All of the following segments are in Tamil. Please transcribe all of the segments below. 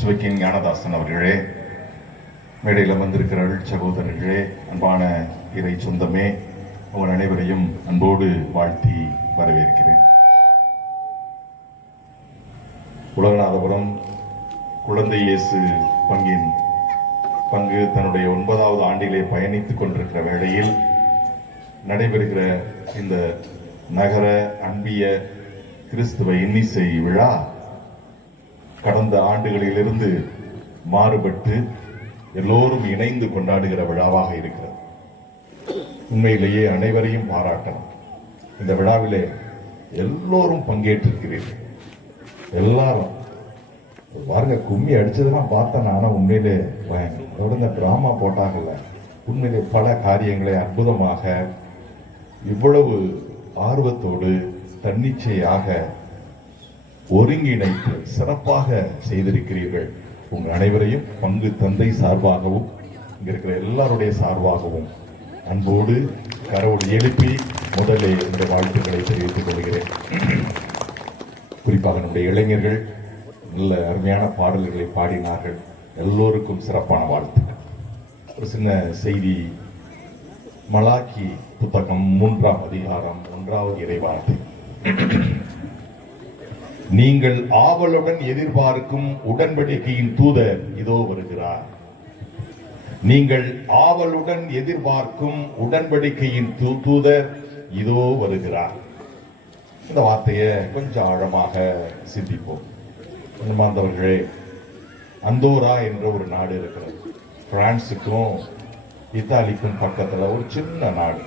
கிறிஸ்துவின் ஞானதாசன் அவர்களே, மேடையில் வந்திருக்கிற சகோதரர்களே, அன்பான இறை சொந்தமே, உங்கள் அனைவரையும் அன்போடு வாழ்த்தி வரவேற்கிறேன். உலகநாதபுரம் குழந்தை இயேசு பங்கு தன்னுடைய 9வது ஆண்டிலே பயணித்துக் கொண்டிருக்கிற வேளையில் நடைபெறுகிற இந்த நகர அன்பிய கிறிஸ்துவ இன்னிசை விழா கடந்த ஆண்டுகளிலிருந்து மாறுபட்டு எல்லோரும் இணைந்து கொண்டாடுகிற விழாவாக இருக்கிறது. உண்மையிலேயே அனைவரையும் பாராட்டணும். இந்த விழாவிலே எல்லோரும் பங்கேற்றிருக்கிறீர்கள். எல்லாரும் பாருங்க, கும்மி அடிச்சதெல்லாம் பார்த்தேன். நானும் உண்மையிலே அதோட இந்த டிராமா போட்டாங்கல்ல, உண்மையிலே பல காரியங்களை அற்புதமாக இவ்வளவு ஆர்வத்தோடு தன்னிச்சையாக ஒருங்கிணைத்து சிறப்பாக செய்திருக்கிறீர்கள். உங்கள் அனைவரையும் பங்கு தந்தை சார்பாகவும் இங்க இருக்கிற எல்லாருடைய சார்பாகவும் அன்போடு கரவோடு எழுப்பி முதலில் இந்த வாழ்த்துக்களை தெரிவித்துக் கொள்கிறேன். குறிப்பாக நம்முடைய இளைஞர்கள் நல்ல அருமையான பாடல்களை பாடினார்கள். எல்லோருக்கும் சிறப்பான வாழ்த்துக்கள். ஒரு சின்ன செய்தி. மலாக்கி புத்தகம் 3ஆம் அதிகாரம் 1வது இறைவார்த்தை. நீங்கள் ஆவலுடன் எதிர்பார்க்கும் உடன்படிக்கையின் தூதர் இதோ வருகிறார். நீங்கள் ஆவலுடன் எதிர்பார்க்கும் உடன்படிக்கையின் தூதர் இதோ வருகிறார். இந்த வார்த்தையை கொஞ்சம் ஆழமாக சிந்திப்போம். அன்பார்ந்தவர்களே, அந்தோரா என்ற ஒரு நாடு இருக்கிறது. பிரான்சுக்கும் இத்தாலிக்கும் பக்கத்துல ஒரு சின்ன நாடு.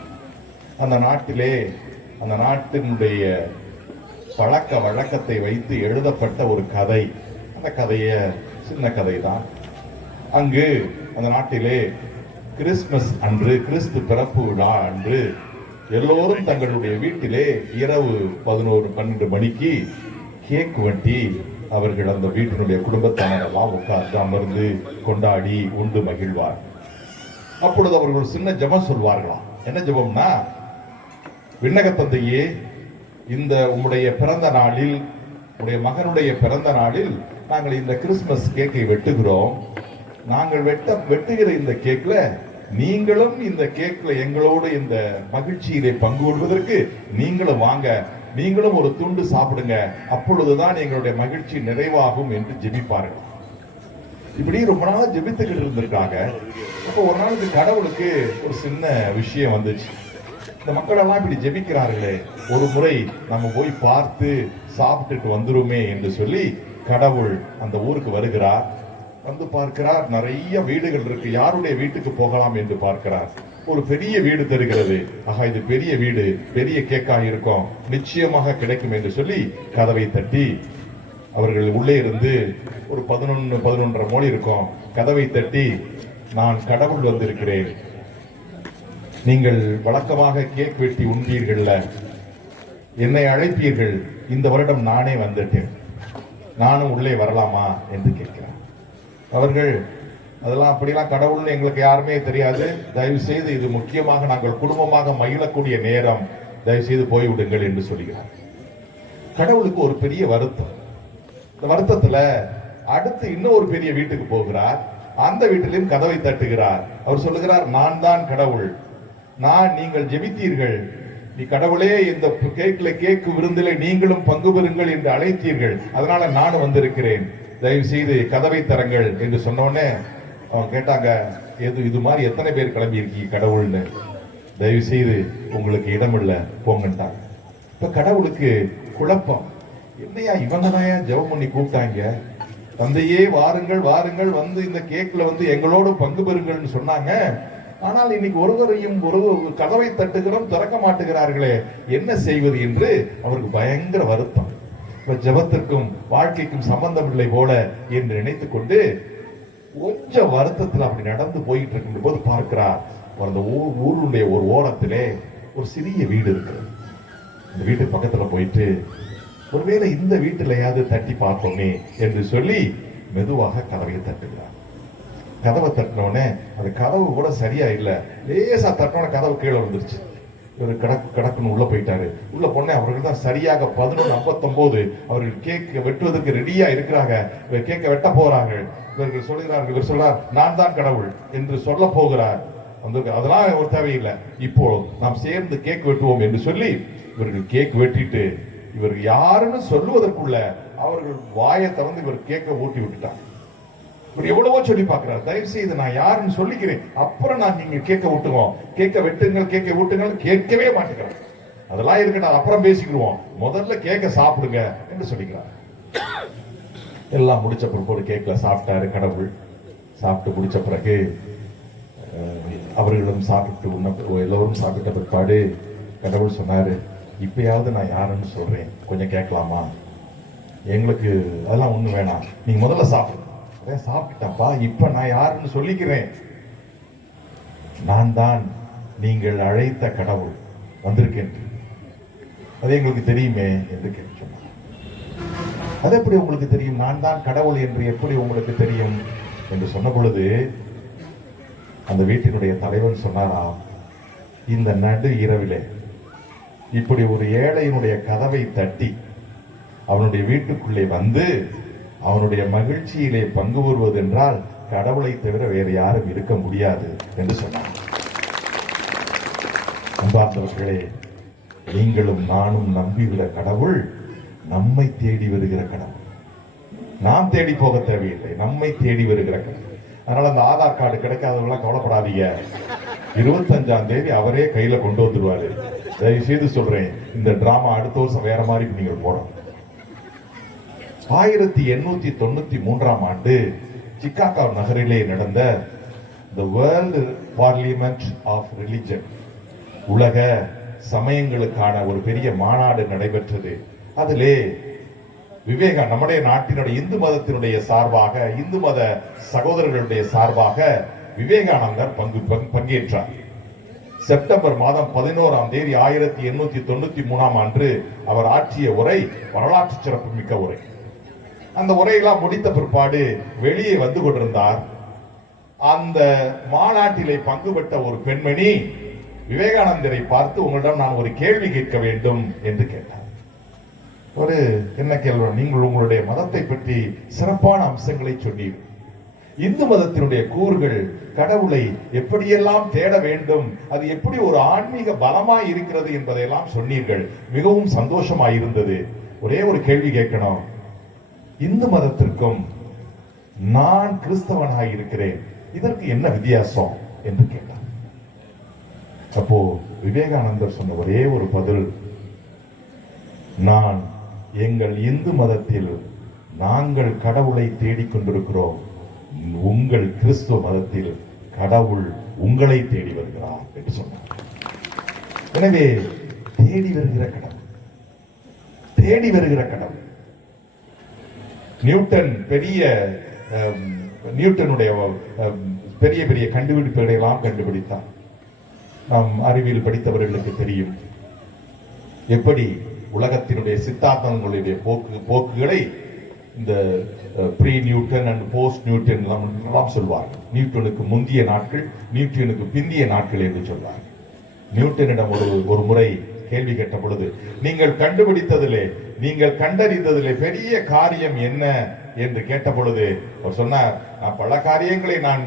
அந்த நாட்டிலே அந்த நாட்டினுடைய பழக்க வழக்கத்தை வைத்து எழுதப்பட்ட ஒரு கதை. அந்த கதைய சின்ன கதை தான். அங்கு அந்த நாட்டிலே கிறிஸ்துமஸ் அன்று, கிறிஸ்து பிறப்பு விழா அன்று எல்லோரும் தங்களுடைய வீட்டிலே இரவு 11-12 மணிக்கு கேக் வெட்டி அவர்கள் அந்த வீட்டினுடைய குடும்பத்தினரெல்லாம் உட்கார்ந்து அமர்ந்து கொண்டாடி உண்டு மகிழ்வார். அப்பொழுது அவர்கள் சின்ன ஜெபம் சொல்வார்களாம். என்ன ஜெபம்னா, விண்ணக தந்தையே, இந்த உம்முடைய பிறந்த நாளில், உடைய மகனுடைய பிறந்த நாளில் நாங்கள் இந்த கிறிஸ்துமஸ் கேக்கை வெட்டுகிறோம். நாங்கள் வெட்டுகிற இந்த கேக்ல நீங்களும் இந்த கேக்ல எங்களோடு இந்த மகிழ்ச்சியிலே பங்கு கொள்வதற்கு நீங்களும் வாங்க, நீங்களும் ஒரு துண்டு சாப்பிடுங்க, அப்பொழுதுதான் எங்களுடைய மகிழ்ச்சி நிறைவாகும் என்று ஜெபிப்பார்கள். இப்படி ரொம்ப நாள் ஜெபித்துக்கிட்டு இருந்திருக்காங்க. அப்போ ஒரு நாளுக்கு கடவுளுக்கு ஒரு சின்ன விஷயம் வந்துச்சு. இந்த மக்கள் எல்லாம் இப்படி ஜெபிக்கிறார்களே, ஒரு முறை நம்ம போய் பார்த்து சாப்பிட்டுட்டு வந்துருமே என்று சொல்லி கடவுள் அந்த ஊருக்கு வருகிறார். வந்து பார்க்கிறார், நிறைய வீடுகள் இருக்கு. யாருடைய வீட்டுக்கு போகலாம் என்று பார்க்கிறார். ஒரு பெரிய வீடு தெரிகிறது. ஆஹா, இது பெரிய வீடு, பெரிய கேக்காக இருக்கும், நிச்சயமாக கிடைக்கும் என்று சொல்லி கதவை தட்டி, அவர்கள் உள்ளே இருந்து ஒரு 11-11:30 மணி இருக்கும். கதவை தட்டி, நான் கடவுள் வந்திருக்கிறேன், நீங்கள் வழக்கமாக கேக் வெட்டி உண்பீர்கள், என்னை அழைப்பீர்கள், இந்த வருடம் நானே வந்துட்டேன், நானும் உள்ளே வரலாமா என்று கேட்கிறார். அவர்கள், அதெல்லாம் அப்படிலாம் கடவுள்னு எங்களுக்கு யாருமே தெரியாது, தயவு செய்து இது முக்கியமாக நாங்கள் குடும்பமாக மகிழக்கூடிய நேரம், தயவு செய்து போய்விடுங்கள் என்று சொல்கிறார். கடவுளுக்கு ஒரு பெரிய வருத்தம். இந்த வருத்தத்துல அடுத்து இன்னொரு பெரிய வீட்டுக்கு போகிறார். அந்த வீட்டிலும் கதவை தட்டுகிறார். அவர் சொல்லுகிறார், நான் தான் கடவுள், நீங்கள் ஜெபித்தீர்கள், நீ கடவுளே இந்த கேக்கு விருந்தில நீங்களும் பங்கு பெறுங்கள் என்று அழைத்தீர்கள், அதனால நானும் வந்திருக்கிறேன், தயவு செய்து கதவை தரங்கள் என்று சொன்னோடனே அவங்க கேட்டாங்க, இது மாதிரி எத்தனை பேர் கிளம்பி இருக்கீங்க கடவுள்னு, தயவு செய்து உங்களுக்கு இடம் இல்ல, போங்கட்டாங்க. இப்ப கடவுளுக்கு குழப்பம். என்னையா இவங்க தான் ஜெபம் பண்ணி கூப்பிட்டாங்க, தந்தையே வாருங்கள் வாருங்கள், வந்து இந்த கேக்ல வந்து எங்களோடு பங்கு பெறுங்கள்னு சொன்னாங்க, ஆனால் இன்னைக்கு ஒருவரையும் ஒரு கதவை தட்டுகிறோம், திறக்க மாட்டுகிறார்களே, என்ன செய்வது என்று அவருக்கு பயங்கர வருத்தம். இப்ப ஜெபத்திற்கும் வாழ்க்கைக்கும் சம்பந்தம் இல்லை போல என்று நினைத்துக் கொண்டு கொஞ்சம் வருத்தத்தில் அப்படி நடந்து போயிட்டு இருக்கும் போது பார்க்கிறார், அந்த ஊருடைய ஒரு ஓரத்திலே ஒரு சிறிய வீடு இருக்கிறது. இந்த வீட்டு பக்கத்துல போயிட்டு, ஒருவேளை இந்த வீட்டிலையாவது தட்டி பார்ப்போமே என்று சொல்லி மெதுவாக கதவை தட்டுகிறார். கதவை தட்டினோடனே அந்த கதவு கூட சரியா இல்லை, லேசா தட்டினோட கதவு கீழே வந்துருச்சு. இவர் கடக்குன்னு உள்ள போயிட்டாரு. உள்ள பொண்ணே அவர்கள் தான் சரியாக 11:59 அவர்கள் கேக் வெட்டுவதற்கு ரெடியா இருக்கிறாங்க. கேக்க வெட்ட போறாங்க. இவர்கள் சொல்கிறார்கள், இவர் சொல்றார் நான் தான் கடவுள் என்று சொல்ல போகிறார். அதெல்லாம் ஒரு தேவையில்லை, இப்போ நாம் சேர்ந்து கேக் வெட்டுவோம் என்று சொல்லி இவர்கள் கேக் வெட்டிட்டு இவர்கள் யாருன்னு சொல்லுவதற்குள்ள அவர்கள் வாயை திறந்து இவர் கேக்க ஊட்டி விட்டுட்டாங்க. இவர் எவ்வளவோ சொல்லி பார்க்கிறார், தயவு செய்து நான் யாருன்னு சொல்லிக்கிறேன், அப்புறம் நான் நீங்க கேட்க விட்டுவோம், கேட்க வெட்டுங்கள், கேட்க விட்டுங்கள். கேட்கவே மாட்டேங்கிறார். அதெல்லாம் இருக்கட்டும், அப்புறம் பேசிக்கிடுவோம், முதல்ல கேட்க சாப்பிடுங்க என்று சொல்லிக்கிறார். எல்லாம் முடிச்ச பிறகு கேக்ல சாப்பிட்டாரு கடவுள். சாப்பிட்டு முடிச்ச பிறகு அவர்களும் சாப்பிட்டு எல்லோரும் சாப்பிட்ட பிற்பாடு கடவுள் சொன்னாரு, இப்பயாவது நான் யாருன்னு சொல்றேன், கொஞ்சம் கேட்கலாமா? எங்களுக்கு அதெல்லாம் ஒண்ணு வேணாம், நீங்க முதல்ல சாப்பிடு. சாப்பிட்டாப்பா, இப்ப நான் யாருன்னு சொல்லிக்கிறேன், நான் தான் நீங்கள் அழைத்த கடவுள் வந்திருக்கேன், அது எங்களுக்கு தெரியுமே என்று சொன்னார். அது எப்படி உங்களுக்கு தெரியும்? நான் தான் கடவுள் என்று எப்படி உங்களுக்கு தெரியும் என்று சொன்ன பொழுது அந்த வீட்டினுடைய தலைவன் சொன்னாராம், இந்த நடு இரவிலே இப்படி ஒரு ஏழையினுடைய கதவை தட்டி அவனுடைய வீட்டுக்குள்ளே வந்து அவனுடைய மகிழ்ச்சியிலே பங்கு பெறுவது என்றால் கடவுளை தவிர வேறு யாரும் இருக்க முடியாது என்று சொன்னார். அன்பார்ந்தவர்களே, நீங்களும் நானும் நம்பியுள்ள கடவுள் நம்மை தேடி வருகிற கடவுள். நாம் தேடி போக தேவையில்லை, நம்மை தேடி வருகிற கடவுள். அதனால அந்த ஆதார் கார்டு கிடைக்காதவங்களாம் கவலைப்படாதீங்க, 25ஆம் தேதி அவரே கையில கொண்டு வந்துருவாரு. தயவு செய்து சொல்றேன், இந்த டிராமா அடுத்த வருஷம் வேற மாதிரி நீங்க போடணும். 1893ஆம் ஆண்டு சிக்காகோ நகரிலே நடந்த The World Parliament of Religion, உலக சமயங்களுக்கான ஒரு பெரிய மாநாடு நடைபெற்றது. அதிலே நம்முடைய நாட்டினுடைய இந்து மதத்தினுடைய சார்பாக, இந்து மத சகோதரர்களுடைய சார்பாக விவேகானந்தர் பங்கேற்றார். செப்டம்பர் மாதம் 11ஆம் தேதி 1893ஆம் ஆண்டு அவர் ஆற்றிய உரை வரலாற்று சிறப்பு மிக்க உரை. அந்த உரையெல்லாம் முடித்த பிற்பாடு வெளியே வந்து கொண்டிருந்தார். அந்த மாநாட்டிலே பங்கு பெற்ற ஒரு பெண்மணி விவேகானந்தரை பார்த்து, உங்களிடம் நான் ஒரு கேள்வி கேட்க வேண்டும் என்று கேட்டார். ஒரு என்ன கேள்வி? நீங்கள் உங்களுடைய மதத்தை பற்றி சிறப்பான அம்சங்களை சொன்னீர், இந்து மதத்தினுடைய கூறுகள், கடவுளை எப்படியெல்லாம் தேட வேண்டும், அது எப்படி ஒரு ஆன்மீக பலமாய் இருக்கிறது என்பதையெல்லாம் சொன்னீர்கள், மிகவும் சந்தோஷமாய் இருந்தது. ஒரே ஒரு கேள்வி கேட்கணும், இந்து மதத்திற்கும் நான் கிறிஸ்தவனாக இருக்கிறேன், இதற்கு என்ன வித்தியாசம் என்று கேட்டார். அப்போ விவேகானந்தர் சொன்ன ஒரே ஒரு பதில், நான் எங்கள் இந்து மதத்தில் நாங்கள் கடவுளை தேடிக்கொண்டிருக்கிறோம், உங்கள் கிறிஸ்துவ மதத்தில் கடவுள் உங்களை தேடி வருகிறார் என்று சொன்னார். எனவே தேடி வருகிற கடவுள், தேடி வருகிற கடவுள். நியூட்டனுடைய பெரிய பெரிய கண்டுபிடிப்புகளை எல்லாம் கண்டுபிடித்தார். நாம் அறிவியல் படித்தவர்களுக்கு தெரியும், எப்படி உலகத்தினுடைய சித்தாந்தங்களுடைய போக்குகளை இந்த pre Newton and post Newton எல்லாம் சொல்வார்கள். நியூட்டனுக்கு முந்திய நாட்கள், நியூட்டனுக்கு பிந்திய நாட்கள் என்று சொல்வார்கள். நியூட்டனிடம் ஒரு முறை கேள்வி கேட்ட பொழுது, நீங்கள் கண்டுபிடித்ததிலே, நீங்கள் கண்டறிந்ததிலே பெரிய காரியம் என்ன என்று கேட்ட பொழுது அவர் சொன்னார், நான் பல காரியங்களை நான்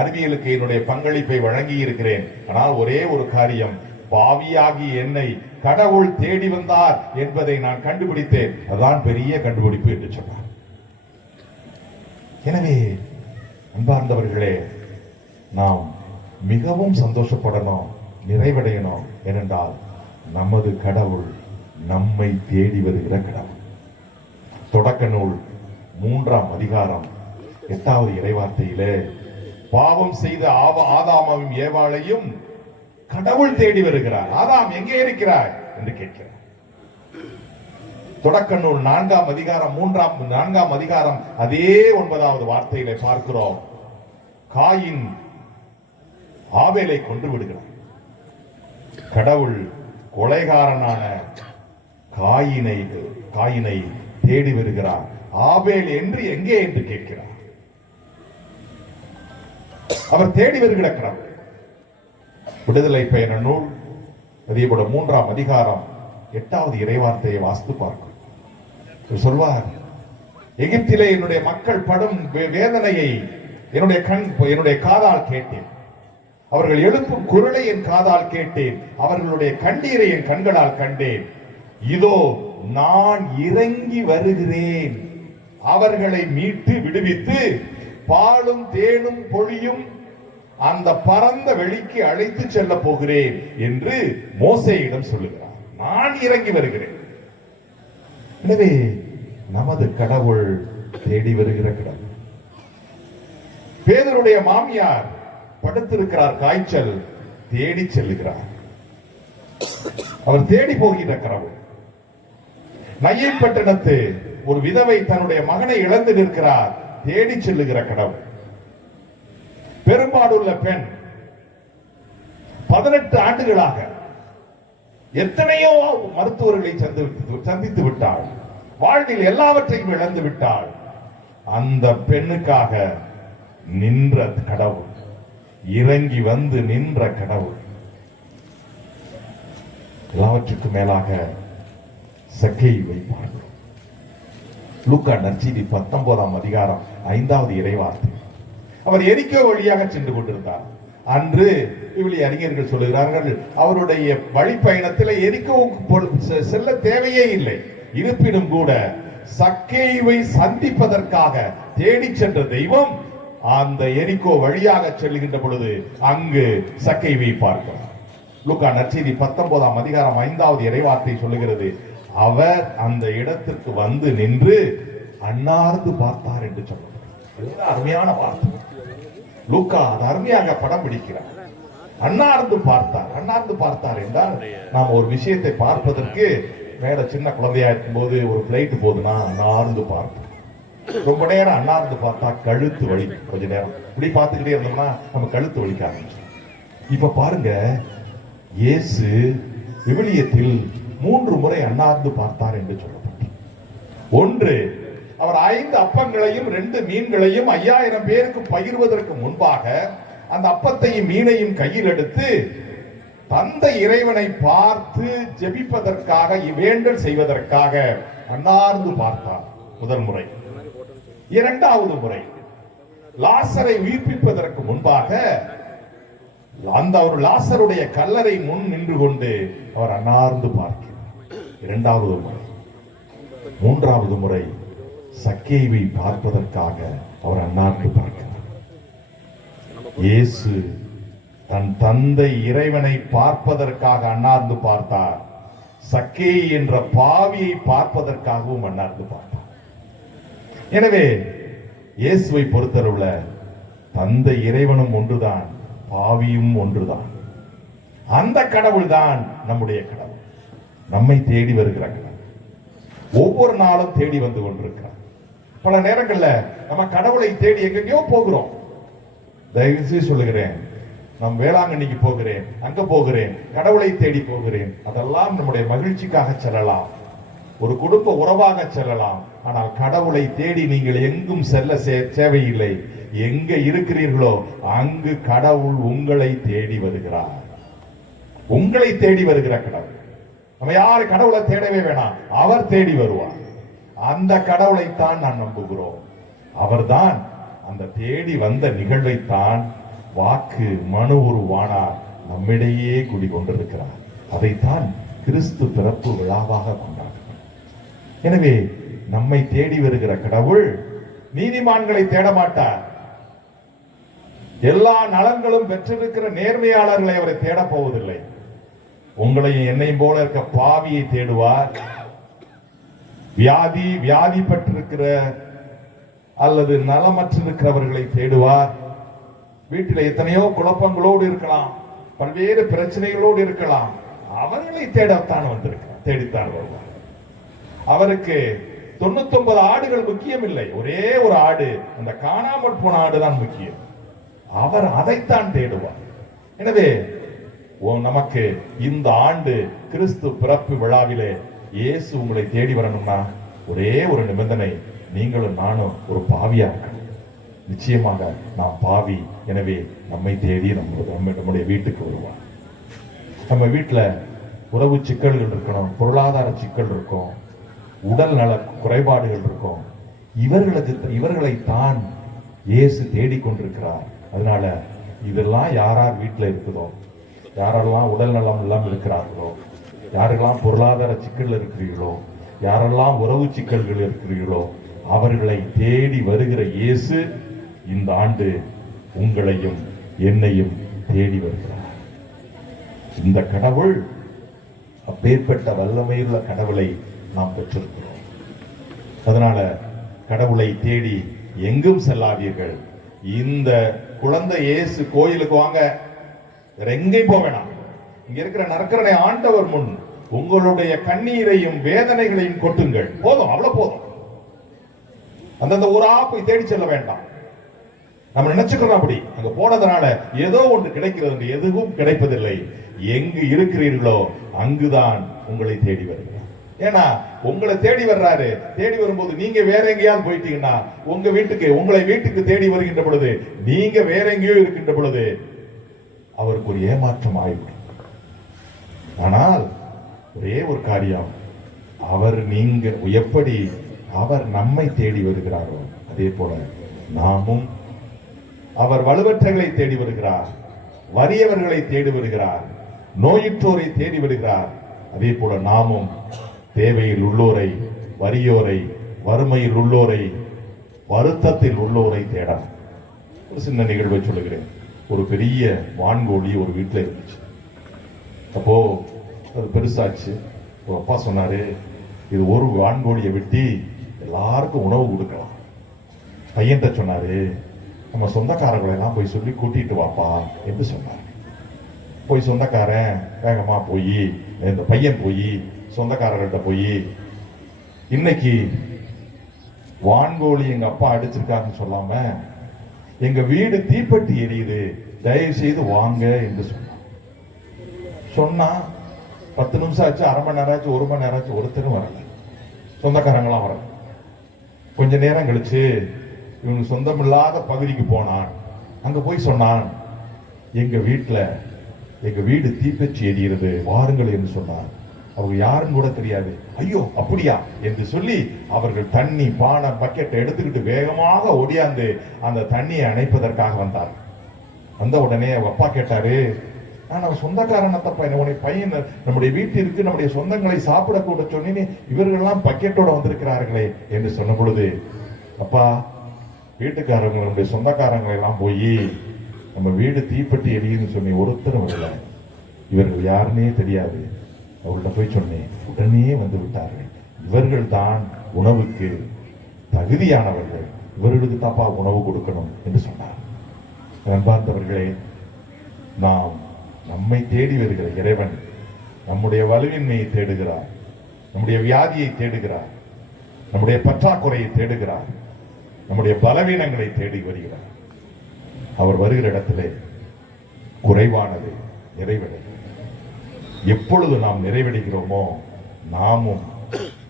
அறிவியலுக்கு என்னுடைய பங்களிப்பை வழங்கி இருக்கிறேன், ஆனால் ஒரே ஒரு காரியம், பாவியாகி என்னை கடவுள் தேடி வந்தார் என்பதை நான் கண்டுபிடித்தேன், அதுதான் பெரிய கண்டுபிடிப்பு என்று சொன்னார். எனவே அன்பார்ந்தவர்களே, நாம் மிகவும் சந்தோஷப்படணும், நிறைவடையணும். ஏனென்றால் நமது கடவுள் நம்மை தேடி வருகிற கடவுள். தொடக்க நூல் 3ஆம் அதிகாரம் 8வது இறைவார்த்தையிலே, பாவம் செய்த ஆதாமையும் ஏவாளையும் கடவுள் தேடி வருகிறார். ஆதாம் எங்கே இருக்கிறாய் என்று கேட்கிறார். தொடக்க நூல் 4ஆம் அதிகாரம் 4ஆம் அதிகாரம் அதே 9வது வார்த்தையிலே பார்க்கிறோம், காயின் ஆபேலை கொன்று விடுகிறார். கடவுள் கொலைகாரனான காயினை தேடி வருகிறார். ஆபேல் என்று எங்கே என்று கேட்கிறார். அவர் தேடி வருகிற கடவுள். விடுதலை பயண நூல் அதே போல 3ஆம் அதிகாரம் 8வது இறைவார்த்தையை வாசித்து பார்க்கும். சொல்வார், எகிப்திலே என்னுடைய மக்கள் படும் வேதனையை என்னுடைய காதால் கேட்டேன். அவர்கள் எழுப்பும் குரலை என் காதால் கேட்டேன். அவர்களுடைய கண்ணீரை என் கண்களால் கண்டேன். இதோ நான் இறங்கி வருகிறேன். அவர்களை மீட்டு விடுவித்து பாலும் தேனும் பொழியும் அந்த பரந்த வெளிக்கு அழைத்து செல்ல போகிறேன் என்று மோசேயிடம் சொல்லுகிறார். நான் இறங்கி வருகிறேன். எனவே நமது கடவுள் தேடி வருகிற கடவுள். பேதுருடைய மாமியார் படுத்திருக்கிறார், காய்ச்சல், தேடி செல்லுகிறார். அவர் தேடி போகிற கடவுள். நையை பட்டணத்து ஒரு விதவை தன்னுடைய மகனை இழந்து நிற்கிறார், தேடி செல்லுகிற கடவுள். பெரும்பாடுள்ள பெண் 18 ஆண்டுகளாக எத்தனையோ மருத்துவர்களை சந்தித்து விட்டாள். வாழ்வில் எல்லாவற்றையும் இழந்து விட்டாள். அந்த பெண்ணுக்காக நின்ற கடவுள், இறங்கி வந்து நின்ற கடவுள். எல்லாவற்றுக்கும் மேலாக சக்கையை வைப்பார்கள். லூக்கா நற்செய்தி 19ஆம் அதிகாரம் 5வது இறைவார்த்தை. அவர் எரிக்கோ வழியாக சென்று கொண்டிருந்தார். அன்று விவிலிய அறிஞர்கள் சொல்லுகிறார்கள், அவருடைய வழிப்பயணத்தில் எரிக்கோவுக்கு செல்ல தேவையே இல்லை. இருப்பினும் கூட சக்கேயுவை சந்திப்பதற்காக தேடி சென்ற தெய்வம் அந்த எரிக்கோ வழியாக செல்கின்ற பொழுது அங்கு சக்கேயுவை பார்க்கிறார். லூக்கா நற்செய்தி 19ஆம் அதிகாரம் 5வது இறைவார்த்தை சொல்லுகிறது, அவர் அந்த இடத்திற்கு வந்து நின்று அன்னார்ந்து பார்த்தார் என்று சொல்லுகிறார். அருமையான வார்த்தை. லூக்கா அது அருமையாக படம் பிடிக்கிறார். அன்னார்ந்து பார்த்தார். அன்னார்ந்து பார்த்தார் என்றால், நாம் ஒரு விஷயத்தை பார்ப்பதற்கு மேல சின்ன குழந்தையா இருக்கும் போது ஒரு பிளைட் போகுதுன்னா அன்னார்ந்து பார்ப்போம். ரொம்ப நேரம் அன்னார்ந்து பார்த்தா கழுத்து வலி. கொஞ்ச நேரம் இப்படி பார்த்துக்கிட்டே இருந்தோம்னா நம்ம கழுத்து வலிக்க ஆரம்பிச்சோம். இப்ப பாருங்க, இயேசு விவிலியத்தில் 3 முறை அன்னார்ந்து பார்த்தார் என்று சொல்லப்பட்டது. ஒன்று, அவர் 5 அப்பங்களையும் 2 மீன்களையும் 5000 பேருக்கு பகிர்வதற்கு முன்பாக அந்த அப்பத்தையும் மீனையும் கையில் எடுத்து தந்தை இறைவனை பார்த்து ஜெபிப்பதற்காக, வேண்டல் செய்வதற்காக அன்னார்ந்து பார்த்தார். முதல் முறை. 2வது முறை, லாசரை உயிர்ப்பிப்பதற்கு முன்பாக அந்த ஒரு லாசருடைய கல்லறை முன் நின்று கொண்டு அவர் அன்னார்ந்து பார்க்கிறார். 2வது முறை. 3வது முறை சக்கேயுவை பார்ப்பதற்காக அவர் அன்னார்ந்து பார்க்கிறார். இயேசு தன் தந்தை இறைவனை பார்ப்பதற்காக அன்னார்ந்து பார்த்தார். சக்கேயு என்ற பாவியை பார்ப்பதற்காகவும் அன்னார்ந்து பார்த்தார். எனவே இயேசுவை பொறுத்தளவுல தந்தை இறைவனும் ஒன்றுதான், பாவியும் ஒன்றுதான். அந்த கடவுள் தான் நம்முடைய கடவுள், நம்மை தேடி வருகிற கடவுள். ஒவ்வொரு நாளும் தேடி வந்து கொண்டிருக்கிறார். பல நேரங்கள்ல நம்ம கடவுளை தேடி எங்கெங்கயோ போகிறோம். தயவு செய்து சொல்லுகிறேன், நம் வேளாங்கண்ணிக்கு போகிறேன், அங்க போகிறேன், கடவுளை தேடி போகிறேன். அதெல்லாம் நம்முடைய மகிழ்ச்சிக்காக செல்லலாம், ஒரு குடும்ப உறவாக செல்லலாம். ஆனால் கடவுளை தேடி நீங்கள் எங்கும் செல்ல தேவையில்லை. எங்க இருக்கிறீர்களோ அங்கு கடவுள் உங்களை தேடி வருகிறார். உங்களை தேடி வருகிற கடவுள். நம்ம யாரு கடவுளை தேடவே வேணாம், அவர் தேடி வருவார். அந்த கடவுளைத்தான் நான் நம்புகிறோம். அவர்தான் அந்த தேடி வந்த நிகழ்வைத்தான் வாக்கு மனு உருவானார் நம்மிடையே குடிகொண்டிருக்கிறார். அதைத்தான் கிறிஸ்து பிறப்பு விழாவாக கொண்டாடுகிறார். எனவே நம்மை தேடி வருகிற கடவுள் நீதிமான்களை தேட மாட்டார். எல்லா நலன்களும் பெற்றிருக்கிற நேர்மையாளர்களை அவரை தேட போவதில்லை. உங்களையும் என்னையும் போல இருக்க பாவியை தேடுவார். வியாதி பெற்றிருக்கிற அல்லது நலமற்றிருக்கிறவர்களை தேடுவார். வீட்டில் எத்தனையோ குழப்பங்களோடு இருக்கலாம், பல்வேறு பிரச்சனைகளோடு இருக்கலாம். அவர்களை தேடத்தான் வந்திருக்கிறார், தேடித்தான் வருவார். அவருக்கு 99 ஆடுகள் முக்கியம் இல்லை, ஒரே ஒரு ஆடு, அந்த காணாமல் போன ஆடுதான் முக்கியம். அவர் அதைத்தான் தேடுவார். எனவே நமக்கு இந்த ஆண்டு கிறிஸ்து பிறப்பு விழாவிலே இயேசு உங்களை தேடி வரணும்னா ஒரே ஒரு நிபந்தனை, நீங்களும் நானும் ஒரு பாவியா இருக்கணும். நிச்சயமாக நாம் பாவி. எனவே நம்மை தேடி நம்முடைய வீட்டுக்கு வருவார். நம்ம வீட்டுல உறவு சிக்கல்கள் இருக்கணும், பொருளாதார சிக்கல் இருக்கும், உடல் நல குறைபாடுகள் இருக்கும். இவர்களை தான் இயேசு தேடிக்கொண்டிருக்கிறார். அதனால இதெல்லாம் யாரார் வீட்டில் இருக்குதோ, யாரெல்லாம் உடல் நலம் இல்லாமல் இருக்கிறார்களோ, யாரெல்லாம் பொருளாதார சிக்கல் இருக்கிறீர்களோ, யாரெல்லாம் உறவு சிக்கல்கள் இருக்கிறீர்களோ, அவர்களை தேடி வருகிற இயேசு இந்த ஆண்டு உங்களையும் என்னையும் தேடி வருகிறார். இந்த கடவுள் அப்பேற்பட்ட வல்லமையுள்ள கடவுளை நாம் பெற்றிருக்கிறோம். அதனால கடவுளை தேடி எங்கும் செல்லாதீர்கள். இந்த குழந்தை இயேசு கோயிலுக்கு வாங்க, வேற எங்கேயும் போக வேணாம். இங்க இருக்கிற நற்கருணை ஆண்டவர் முன் உங்களுடைய கண்ணீரையும் வேதனைகளையும் கொட்டுங்கள். போதும், அவ்வளவு போதும். அந்தந்த ஊரா போய் தேடி செல்ல வேண்டாம். நம்ம நினைச்சுக்கிறோம் அப்படி அங்க போனதுனால ஏதோ ஒன்று கிடைக்கிறது, எதுவும் கிடைப்பதில்லை. எங்கு இருக்கிறீர்களோ அங்குதான் உங்களை தேடி வருகிறார். ஏன்னா உங்களை தேடி வர்றாரு. தேடி வரும்போது நீங்க வேற எங்கேயாவது போயிட்டீங்கன்னா உங்களை வீட்டுக்கு தேடி வருகின்ற பொழுது நீங்க வேற எங்கேயோ இருக்கின்ற பொழுது அவருக்கு ஒரு ஏமாற்றம் ஆகிவிடும். ஆனால் ஒரே ஒரு காரியம், எப்படி அவர் நம்மை தேடி வருகிறாரோ அதே போல நாமும் அவர் வலுவற்றங்களை தேடி வருகிறார், வறியவர்களை தேடி வருகிறார், நோயுற்றோரை தேடி வருகிறார். அதே போல நாமும் தேவையில் உள்ளோரை, வறியோரை, வறுமையில் உள்ளோரை, வருத்தத்தில் உள்ளோரை தேடலாம். ஒரு சின்ன நிகழ்வை சொல்லுகிறேன். ஒரு பெரிய வான்கோழி ஒரு வீட்டில் இருந்துச்சு. அப்போ அது பெருசாச்சு. ஒரு அப்பா சொன்னாரு, இது ஒரு வான்கோழியை வெட்டி எல்லாருக்கும் உணவு கொடுக்கலாம். பையன்கிட்ட சொன்னாரு, நம்ம சொந்தக்காரர்களை எல்லாம் போய் சொல்லி கூட்டிட்டு வாப்பா என்று சொன்னார். போய் சொந்தக்காரன் வேகமா போய் இந்த பையன் போய் சொந்தக்காரர்கிட்ட போய், இன்னைக்கு வான்கோழி எங்க அப்பா அடிச்சிருக்காருன்னு சொல்லாம எங்க வீடு தீப்பெட்டி எரியுது, தயவு செய்து வாங்க என்று சொன்னா 10 நிமிஷம் ஆச்சு, அரை மணி நேரம் ஆச்சு, 1 மணி நேரம் ஆச்சு, ஒருத்தரும் வரல. சொந்தக்காரங்களாம் வரல. கொஞ்ச நேரம் கழிச்சு இவங்க சொந்தமில்லாத பகுதிக்கு போனான். அங்க போய் சொன்னான், எங்க வீடு தீப்பற்றி எரிகிறது, வாருங்கள் என்று சொன்னார். அவங்க யாருன்னு கூட தெரியாது. ஐயோ அப்படியா என்று சொல்லி அவர்கள் தண்ணி பானை பக்கெட்டை எடுத்துக்கிட்டு வேகமாக ஓடியாந்து அந்த தண்ணியை அணைப்பதற்காக வந்தார். வந்த உடனே அவங்க அப்பா கேட்டாரு, நான் சொந்தக்காரனத்தப்பா, என்னுடைய பையன் நம்முடைய வீட்டிற்கு நம்முடைய சொந்தங்களை சாப்பிடக்கூட சொன்னேன்னு இவர்கள்லாம் பக்கெட்டோட வந்திருக்கிறார்களே என்று சொன்ன பொழுது, அப்பா வீட்டுக்காரங்க நம்முடைய சொந்தக்காரங்களை எல்லாம் போய் நம்ம வீடு தீப்பெட்டி எரியுதுன்னு சொன்னி ஒருத்தரும் வரல, இவர்கள் யாருன்னே தெரியாது, அவர்கள்ட்ட போய் சொன்னேன், உடனே வந்து விட்டார்கள். இவர்கள் தான் உணவுக்கு தகுதியானவர்கள், இவர்களுக்கு தாப்பா உணவு கொடுக்கணும் என்று சொன்னார். அன்பார்ந்தவர்களே, நாம் நம்மை தேடி வருகிற இறைவன் நம்முடைய வலுவின்மையை தேடுகிறார், நம்முடைய வியாதியை தேடுகிறார், நம்முடைய பற்றாக்குறையை தேடுகிறார், நம்முடைய பலவீனங்களை தேடி வருகிறார். அவர் வருகிற இடத்திலே குறைவானது நிறைவடை. எப்பொழுது நாம் நிறைவடைகிறோமோ நாமும்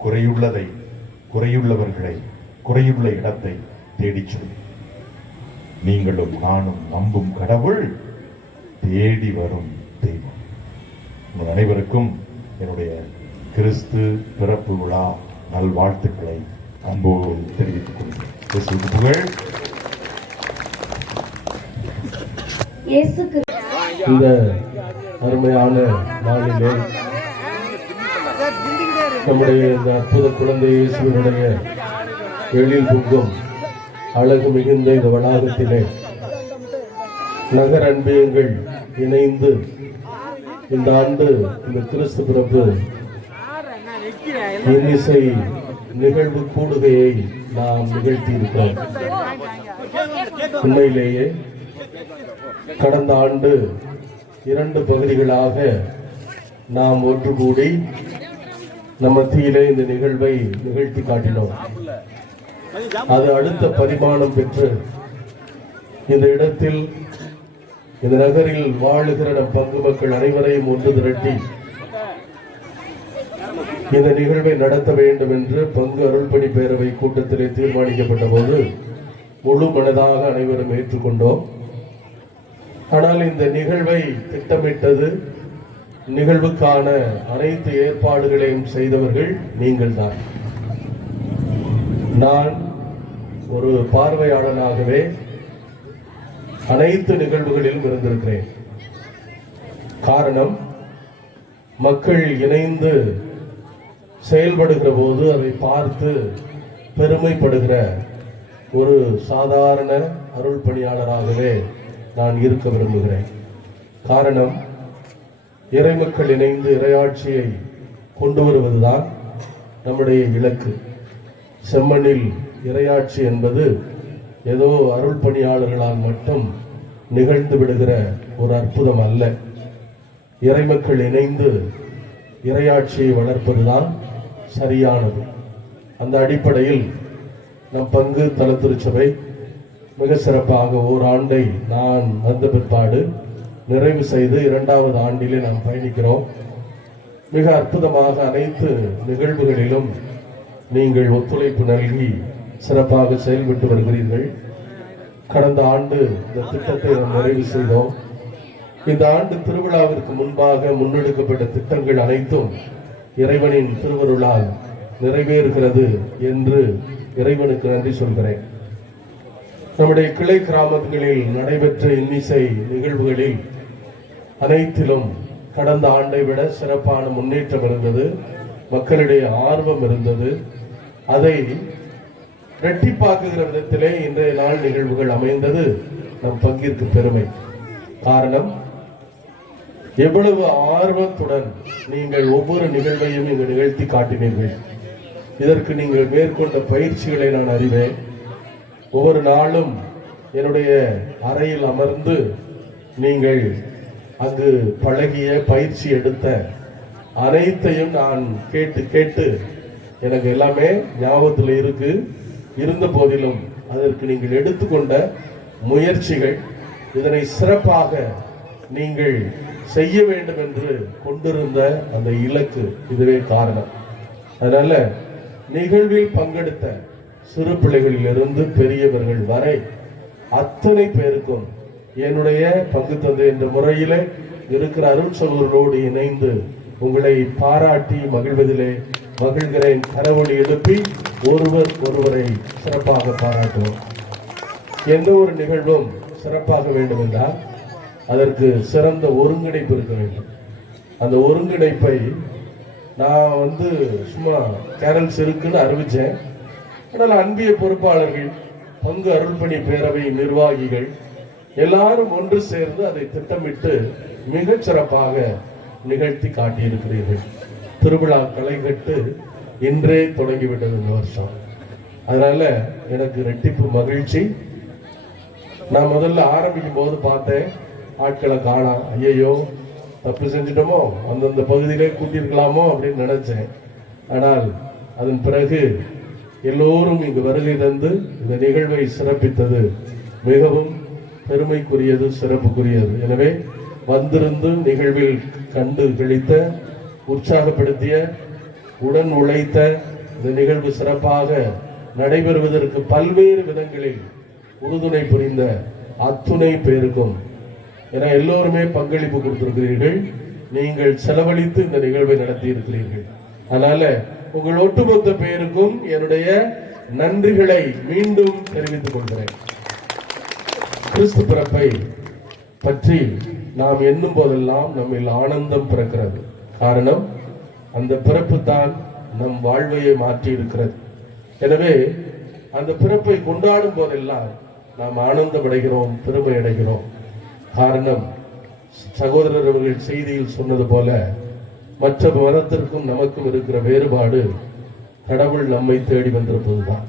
குறையுள்ளவர்களை, குறையுள்ள இடத்தை தேடிச் சொல்லி, நீங்களும் நானும் நம்பும் கடவுள் தேடி வரும் தெய்வம். உங்கள் அனைவருக்கும் என்னுடைய கிறிஸ்து பிறப்பு விழா நல்வாழ்த்துக்களை அன்போடு தெரிவித்துக் கொள்கிறேன். புகழ் இயேசுக்கு. இந்த அருமையான நாளிலே நம்முடைய இந்த அற்புத குழந்தை இயேசுவினுடைய எழில் பொங்கும் அழகு மிகுந்த இந்த வளாகத்திலே நகர் அன்பியங்கள் இணைந்து இந்த ஆண்டு இந்த கிறிஸ்து பிறப்பு இன்னிசை நிகழ்வு கூடுகையை நாம் நிகழ்த்தி இருக்கிறோம். உண்மையிலேயே கடந்த ஆண்டு 2 பகுதிகளாக நாம் ஒன்று கூடி நம் மத்தியிலே இந்த நிகழ்வை நிகழ்த்தி காட்டினோம். அது அடுத்த பரிமாணம் பெற்று இந்த இடத்தில் இந்த நகரில் வாழுகிற நம் பங்கு மக்கள் அனைவரையும் ஒன்று திரட்டி இந்த நிகழ்வை நடத்த வேண்டும் என்று பங்கு அருள்பணி பேரவை கூட்டத்திலே தீர்மானிக்கப்பட்ட போது முழு மனதாக அனைவரும் ஏற்றுக்கொண்டோம். ஆனால் இந்த நிகழ்வை திட்டமிட்டது, நிகழ்வுக்கான அனைத்து ஏற்பாடுகளையும் செய்தவர்கள் நீங்கள்தான். நான் ஒரு பார்வையாளனாகவே அனைத்து நிகழ்வுகளிலும் இருந்திருக்கிறேன். காரணம், மக்கள் இணைந்து செயல்படுகிற போது அதை பார்த்து பெருமைப்படுகிற ஒரு சாதாரண அருள் பணியாளராகவே நான் இருக்க விரும்புகிறேன். காரணம், இறைமக்கள் இணைந்து இறையாட்சியை கொண்டு வருவதுதான் நம்முடைய இலக்கு. செம்மண்ணில் இறையாட்சி என்பது ஏதோ அருள் பணியாளர்களால் மட்டும் நிகழ்ந்து விடுகிற ஒரு அற்புதம் அல்ல. இறைமக்கள் இணைந்து இறையாட்சியை வளர்ப்பதுதான் சரியானது. அந்த அடிப்படையில் நம் பங்கு தல திருச்சபை மிக சிறப்பாக ஓராண்டை நான் வந்த பிற்பாடு நிறைவு செய்து 2வது ஆண்டிலே நாம் பயணிக்கிறோம். மிக அற்புதமாக அனைத்து நிகழ்வுகளிலும் நீங்கள் ஒத்துழைப்பு நல்கி சிறப்பாக செயல்பட்டு வருகிறீர்கள். கடந்த ஆண்டு இந்த திட்டத்தை நாம் நிறைவு செய்தோம். இந்த ஆண்டு திருவிழாவிற்கு முன்பாக முன்னெடுக்கப்பட்ட திட்டங்கள் அனைத்தும் இறைவனின் திருவருளால் நிறைவேறுகிறது என்று இறைவனுக்கு நன்றி சொல்கிறேன். நம்முடைய கிளை கிராமங்களில் நடைபெற்ற இன்னிசை நிகழ்வுகளில் அனைத்திலும் கடந்த ஆண்டை விட சிறப்பான முன்னேற்றம் இருந்தது. மக்களிடையே ஆர்வம் இருந்தது. அதை இரட்டிப்பாக்குகிற விதத்திலே இன்றைய நாள் நிகழ்வுகள் அமைந்தது நம் பங்கிற்கு பெருமை. காரணம், எவ்வளவு ஆர்வத்துடன் நீங்கள் ஒவ்வொரு நிகழ்வையும் இங்கு நிகழ்த்தி காட்டினீர்கள். இதற்கு நீங்கள் மேற்கொண்ட பயிற்சிகளை நான் அறிவேன். ஒவ்வொரு நாளும் என்னுடைய அறையில் அமர்ந்து நீங்கள் அங்கு பழகிய பயிற்சி எடுத்த அனைத்தையும் நான் கேட்டு கேட்டு எனக்கு எல்லாமே ஞாபகத்தில் இருந்த போதிலும் அதற்கு நீங்கள் எடுத்துக்கொண்ட முயற்சிகள், இதனை சிறப்பாக நீங்கள் செய்ய வேண்டும் என்று கொண்டிருந்த அந்த இலக்கு, இதுவே காரணம். அதனால நிகழ்வில் பங்கெடுத்த சிறு பிள்ளைகளிலிருந்து பெரியவர்கள் வரை அத்தனை பேருக்கும் என்னுடைய பங்கு தந்தை என்ற முறையிலே இருக்கிற அருள் சகோதரரோடு இணைந்து உங்களை பாராட்டி மகிழ்வதிலே மகிழ்கிறேன். கரவொலி எழுப்பி ஒருவரை சிறப்பாக பாராட்டுவோம். எந்த ஒரு நிகழ்வும் சிறப்பாக வேண்டும் என்றால் அதற்கு சிறந்த ஒருங்கிணைப்பு இருக்க வேண்டும். அந்த ஒருங்கிணைப்பை நான் சும்மா கேரல்ஸ் இருக்குன்னு அறிவிச்சேன். ஆனால் அன்பிய பொறுப்பாளர்கள், பங்கு அருள்பணி பேரவை நிர்வாகிகள் எல்லாரும் ஒன்று சேர்ந்து அதை திட்டமிட்டு மிகச் சிறப்பாக நிகழ்த்தி காட்டியிருக்கிறீர்கள். திருவிழா களைகட்டு இன்றே தொடங்கிவிட்டது இந்த வருஷம். அதனால எனக்கு ரெட்டிப்பு மகிழ்ச்சி. நான் முதல்ல ஆரம்பிக்கும் போது பார்த்தேன், ஆட்களை காணோம். ஐயையோ, தப்பு செஞ்சிட்டோமோ, அந்தந்த பகுதியிலே கூட்டியிருக்கலாமோ அப்படின்னு நினைச்சேன். ஆனால் அதன் பிறகு எல்லோரும் இங்கு வருகை தந்து இந்த நிகழ்வை சிறப்பித்தது மிகவும் பெருமைக்குரியது, சிறப்புக்குரியது. எனவே வந்திருந்து நிகழ்வில் கண்டு கழித்த, உற்சாகப்படுத்திய, உடன் உழைத்த, இந்த நிகழ்வு சிறப்பாக நடைபெறுவதற்கு பல்வேறு விதங்களில் உறுதுணை புரிந்த அத்துணை பேருக்கும், என எல்லோருமே பங்களிப்பு கொடுத்திருக்கிறீர்கள். நீங்கள் செலவழித்து இந்த நிகழ்வை நடத்தி இருக்கிறீர்கள். அதனால உங்கள் ஒட்டுமொத்த பேருக்கும் என்னுடைய நன்றிகளை மீண்டும் தெரிவித்துக் கொள்கிறேன். கிறிஸ்து பிறப்பை பற்றி நாம் எண்ணும் போதெல்லாம் நம்மில் ஆனந்தம் பிறக்கிறது. காரணம், அந்த பிறப்பு தான் நம் வாழ்வையை மாற்றி இருக்கிறது. எனவே அந்த பிறப்பை கொண்டாடும் போதெல்லாம் நாம் ஆனந்தம் அடைகிறோம், பெருமை அடைகிறோம். காரணம், சகோதரர் அவர்கள் செய்தியில் சொன்னது போல மற்ற மதத்திற்கும் நமக்கும் இருக்கிற வேறுபாடு, கடவுள் நம்மை தேடி வந்திருப்பதுதான்.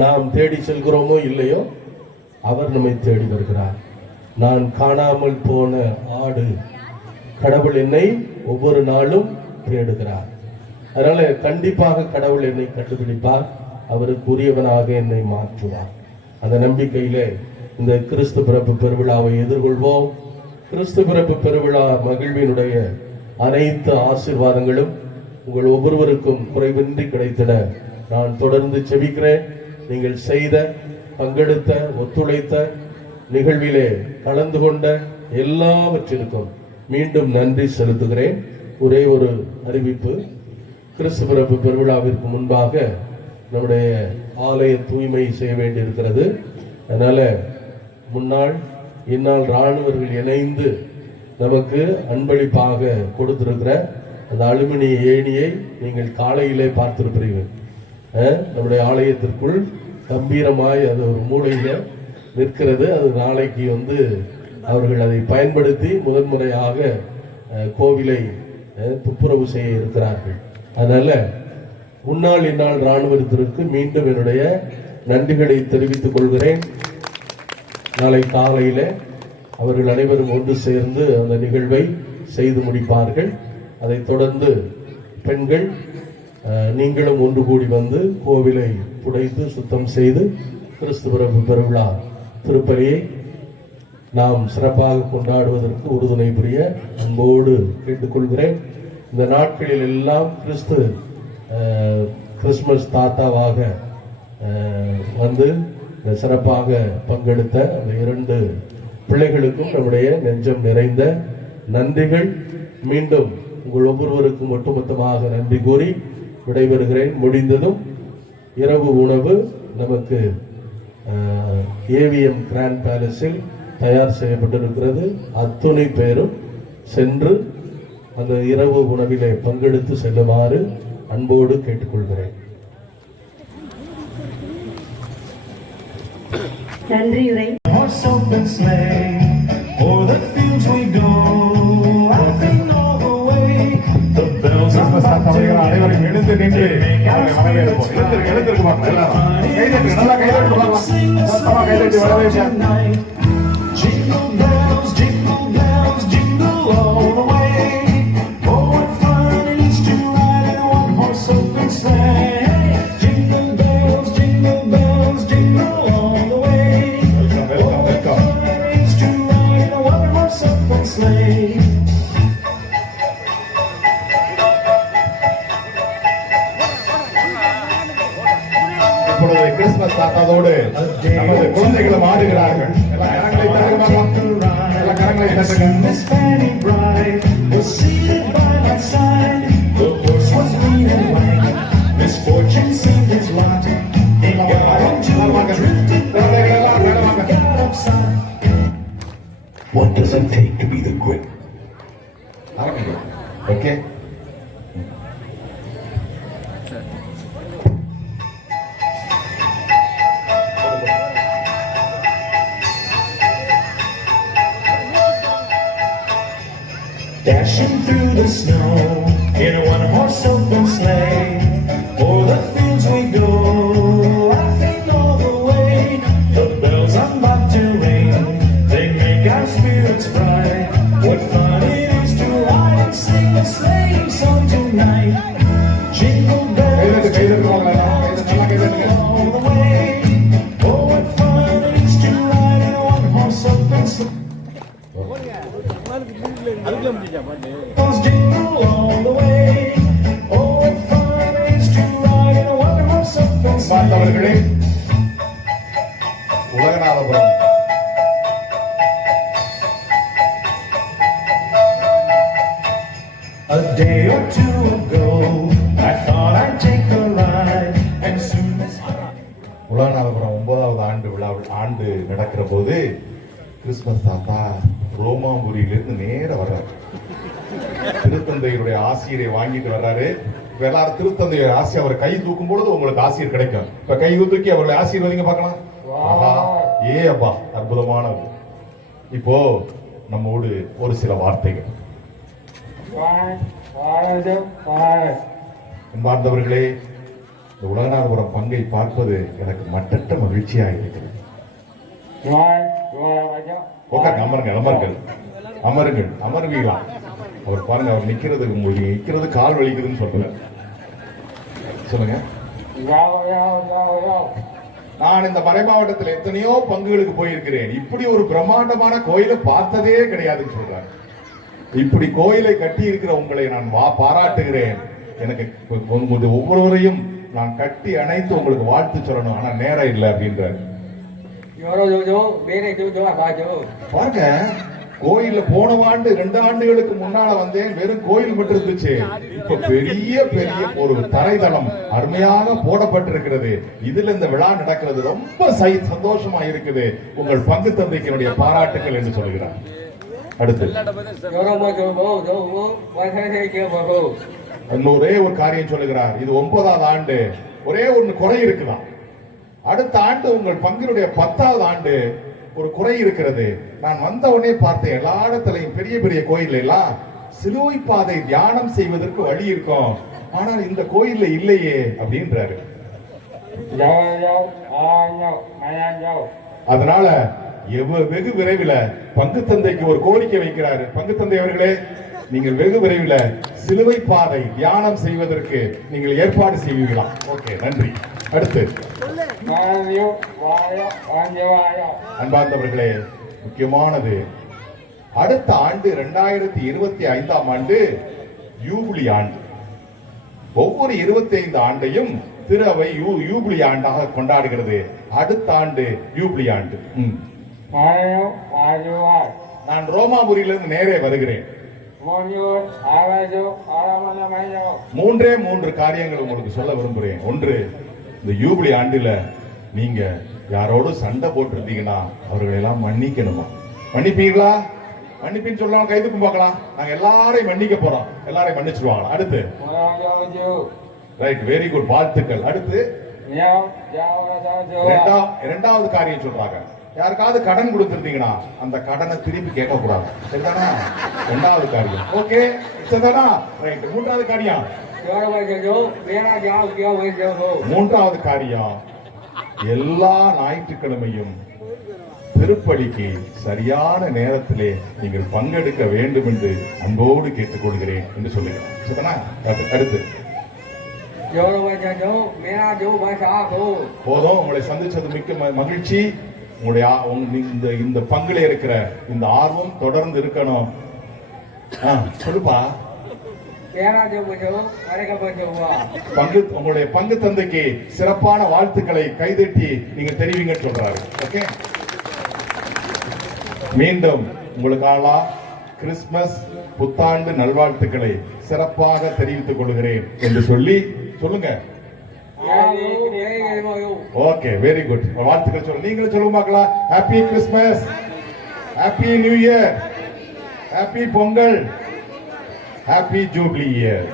நாம் தேடி செல்கிறோமோ இல்லையோ, அவர் நம்மை தேடி வருகிறார். நான் காணாமல் போன ஆடு, கடவுள் என்னை ஒவ்வொரு நாளும் தேடுகிறார். அதனால கண்டிப்பாக கடவுள் என்னை கண்டுபிடிப்பார், அவருக்கு உரியவனாக என்னை மாற்றுவார். அந்த நம்பிக்கையிலே இந்த கிறிஸ்து பிறப்பு பெருவிழாவை எதிர்கொள்வோம். கிறிஸ்து பிறப்பு பெருவிழா மகிழ்வினுடைய அனைத்து ஆசீர்வாதங்களும் உங்கள் ஒவ்வொருவருக்கும் குறைவின்றி கிடைத்திட நான் தொடர்ந்து செபிக்கிறேன். நீங்கள் செய்த, பங்கெடுத்த, ஒத்துழைத்த, நிகழ்விலே கலந்து கொண்ட எல்லாவற்றிற்கும் மீண்டும் நன்றி செலுத்துகிறேன். ஒரே ஒரு அறிவிப்பு. கிறிஸ்து பிறப்பு பெருவிழாவிற்கு முன்பாக நம்முடைய ஆலய தூய்மை செய்ய வேண்டியிருக்கிறது. அதனால முன்னாள் இந்நாள் இராணுவர்கள் இணைந்து நமக்கு அன்பளிப்பாக கொடுத்திருக்கிற அந்த அலுமினிய ஏணியை நீங்கள் காலையிலே பார்த்திருக்கிறீர்கள். நம்முடைய ஆலயத்திற்குள் கம்பீரமாய் அது ஒரு மூலையில நிற்கிறது. அது நாளைக்கு அவர்கள் அதை பயன்படுத்தி முதன்முறையாக கோவிலை துப்புரவு செய்ய இருக்கிறார்கள். அதனால முன்னாள் இந்நாள் இராணுவத்திற்கு மீண்டும் என்னுடைய நன்றிகளை தெரிவித்துக் கொள்கிறேன். நாளை காலையில அவர்கள் அனைவரும் ஒன்று சேர்ந்து அந்த நிகழ்வை செய்து முடிப்பார்கள். அதைத் தொடர்ந்து பெண்கள் நீங்களும் ஒன்று கூடி வந்து கோவிலை புடைத்து சுத்தம் செய்து கிறிஸ்து பிறப்பு பெருவிழா திருப்பலியை நாம் சிறப்பாக கொண்டாடுவதற்கு உறுதுணை புரிய அன்போடு கேட்டுக்கொள்கிறேன். இந்த நாட்களில் எல்லாம் கிறிஸ்துமஸ் தாத்தாவாக வந்து சிறப்பாக பங்கெடுத்த அந்த 2 பிள்ளைகளுக்கும் நம்முடைய நெஞ்சம் நிறைந்த நன்றிகள். மீண்டும் உங்கள் ஒவ்வொருவருக்கும் ஒட்டுமொத்தமாக நன்றி கூறி விடைபெறுகிறேன். முடிந்ததும் இரவு உணவு நமக்கு ஏவிஎம் கிராண்ட் பேலஸில் தயார் செய்யப்பட்டிருக்கிறது. அத்துணை பேரும் சென்று அந்த இரவு உணவிலே பங்கெடுத்து செல்லுமாறு அன்போடு கேட்டுக்கொள்கிறேன். நன்றியுரை. அனைவரும் எழுந்து நின்று வரவேற்போம். எழுந்திருக்குமாங்க எல்லாரும் கைதட்டு, நல்லா கைதட்டு வரவேற்போம். Jingle bells, jingle bells, jingle all the way. Oh, what fun it is to ride in a one-horse open sleigh. Jingle bells, jingle all the way. Oh, what fun it is to ride in a one-horse open sleigh. இப்பொழுது கிறிஸ்துமஸ் தாத்தாவோடு நமது குழந்தைகளும் ஆடுகிறார்கள். Miss Fanny Bride was seated by my side. The horse was lean and white. Misfortune seemed his lot. He got into a drifted bed. He got upside. What does it take to be the great? Okay. Dashing through the snow in a one-horse open sleigh. O'er the fields we go, laughing all the way. The bells on to ring, they make our spirits bright. What fun it is to ride and sing a sleighing song tonight. Jingle bells, jingle all the way. Oh, what fun it is to ride in a one-horse open sleigh. Jingle all the way. Oh, what fun it is to ride in a one-horse open sleigh. பார்த்தவர்களே, Ulaganathapuram A day or two ago, I thought I'd take a ride, and soon as Ulaganathapuram 9வது ஆண்டு நடக்கிற போது கிறிஸ்துமஸ் தாத்தா ரோமாபுரியிலிருந்து நேர வர்றாரு. திருத்தந்தையுடைய ஆசிரியரை வாங்கிட்டு வர்றாரு. இப்ப எல்லாரும் திருத்தந்தையுடைய ஆசி அவர் கை தூக்கும் பொழுது உங்களுக்கு ஆசிரியர் கிடைக்கும். இப்ப கை தூக்கி அவர்களை ஆசீர்வதிங்க பார்க்கலாம். ஏ அப்பா, அற்புதமானது. இப்போ நம்மோடு ஒரு சில வார்த்தைகள். அன்பார்ந்தவர்களே, இந்த உலகநாதபுரம் பங்கை பார்ப்பது எனக்கு மட்டற்ற மகிழ்ச்சியாக இருக்கிறது. அமருங்கள், அமர்வீங்களா? அவர் பாருங்க, அவர் நிக்கிறது, உங்களுக்கு நிக்கிறது கால் வலிக்குதுன்னு சொல்றேன். சொல்லுங்க. நான் இந்த மறை மாவட்டத்தில் எத்தனையோ பங்குகளுக்கு போயிருக்கிறேன். இப்படி ஒரு பிரம்மாண்டமான கோயிலை பார்த்ததே கிடையாதுன்னு சொல்றாரு. இப்படி கோயிலை கட்டி இருக்கிற உங்களை நான் பாராட்டுகிறேன். எனக்கு ஒவ்வொருவரையும் நான் கட்டி அணைத்து உங்களுக்கு வாழ்த்து சொல்லணும், ஆனா நேரம் இல்லை அப்படின்றாரு. பாருங்க, கோயில்ல போன ஆண்டு 2 ஆண்டுகளுக்கு முன்னால வந்தேன், வெறும் கோயில் மட்டும் இருந்துச்சு. இப்ப பெரிய பெரிய ஒரு தரைதளம் அருமையாக போடப்பட்டிருக்கிறது. இதுல இந்த விழா நடக்கிறது ரொம்ப சந்தோஷமா இருக்குது. உங்கள் பங்கு தந்தைக்கு என்னுடைய பாராட்டுகள் என்று சொல்கிறார். அடுத்து ஒரே ஒரு காரியம் சொல்லுகிறார். இது 9வது ஆண்டு. ஒரே ஒன்று குறை இருக்குதான். அடுத்த ஆண்டு உங்கள் பங்கினுடைய 10வது ஆண்டு ஒரு குறை இருக்கிறது. நான் வந்த உடனே பார்த்தேன், எல்லா இடத்துலையும் பெரிய பெரிய கோயில் எல்லாம் சிலுவை பாதை தியானம் செய்வதற்கு வழி இருக்கும், ஆனால் இந்த கோயில்ல இல்லையே அப்படின்றாரு. அதனால வெகு விரைவில் பங்கு தந்தைக்கு ஒரு கோரிக்கை வைக்கிறாரு. பங்கு தந்தை அவர்களே, நீங்கள் வெகு விரைவில் சிலுவை பாதை தியானம் செய்வதற்கு நீங்கள் ஏற்பாடு செய்வீர்களா? ஓகே, நன்றி. அடுத்து அன்பார்ந்தவர்களே, முக்கியமானது, அடுத்த ஆண்டு 2025ஆம் ஆண்டு யூபிலி ஆண்டு. ஒவ்வொரு 25 ஆண்டையும் திரு அவை யூபிலி ஆண்டாக கொண்டாடுகிறது. அடுத்த ஆண்டு யூபிலி ஆண்டு. நான் ரோமாபுரியிலிருந்து நேரே வருகிறேன். 3 காரியங்கள் உங்களுக்கு சொல்ல விரும்புகிறேன். ஒன்று, இந்த யூபிலி ஆண்டுல நீங்க யாரோடு சண்டை போட்டிருந்தீங்கன்னா அவர்களை எல்லாம் மன்னிக்கணுமா? மன்னிப்பீங்களா? மன்னிப்பின்னு சொல்லலாம், கைதுக்கு பார்க்கலாம். நாங்க எல்லாரையும் மன்னிக்க போறோம். எல்லாரையும் மன்னிச்சிருவாங்களா? அடுத்து ரைட், வெரி குட், வாழ்த்துக்கள். அடுத்து 2வது காரியம் சொல்றாங்க, யாருக்காவது கடன் கொடுத்திருந்தீங்கன்னா அந்த கடனை திருப்பி கேட்க கூடாது. சரிதானா? 2வது காரியம். ஓகே, சரிதானா? ரைட். 3வது காரியம் 3வது காரியம், எல்லா ஞாயிற்றுக்கிழமையும் திருப்பலிக்கு சரியான நேரத்திலே நீங்கள் பங்கெடுக்க வேண்டும் என்று அன்போடு கேட்டுக்கொள்கிறேன் என்று சொல்லுகிறேன். சரிதானா? அடுத்து போதும், உங்களை சந்திச்சது மிக்க மகிழ்ச்சி. உங்களுடைய இந்த பங்குல இருக்கிற இந்த ஆர்வம் தொடர்ந்து இருக்கணும். சொல்லுப்பா. உங்களுடைய பங்கு தந்தைக்கு சிறப்பான வாழ்த்துக்களை கைதட்டி நீங்க தெரிவிங்க சொல்றாரு. ஓகே, மீண்டும் உங்களுக்காக கிறிஸ்துமஸ் புத்தாண்டு நல்வாழ்த்துக்களை சிறப்பாக தெரிவித்துக் கொள்கிறேன் என்று சொல்லி சொல்லுங்க. Okay, very good. வாழ்த்துக்கள் சொல்லுங்க. நீங்களும் சொல்லுங்க பார்க்கலாம். Happy Christmas, happy new year, happy Pongal, happy jubilee year.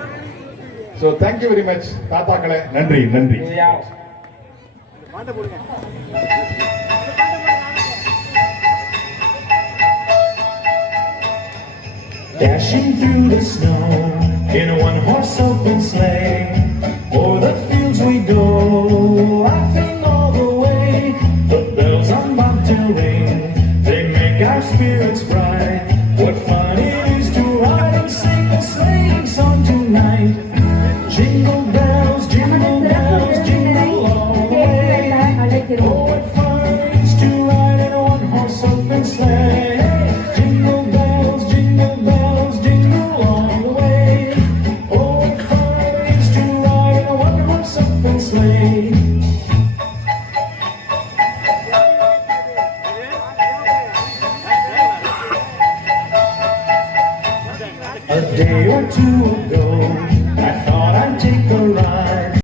So thank you very much தாத்தாக்களே. நன்றி நன்றி. Dashing through the snow in a one-horse open sleigh, o'er the fields we go, laughing all the way. The bells on bobtail ring, they make our spirits bright. What fun it is to ride and sing a sleighing song tonight. Jingle bells, jingle bells, jingle all the way. Oh, what fun it is to ride in a one-horse open sleigh. Jingle bells, jingle bells, jingle all the way. Oh, what fun it is to ride in a one-horse open sleigh.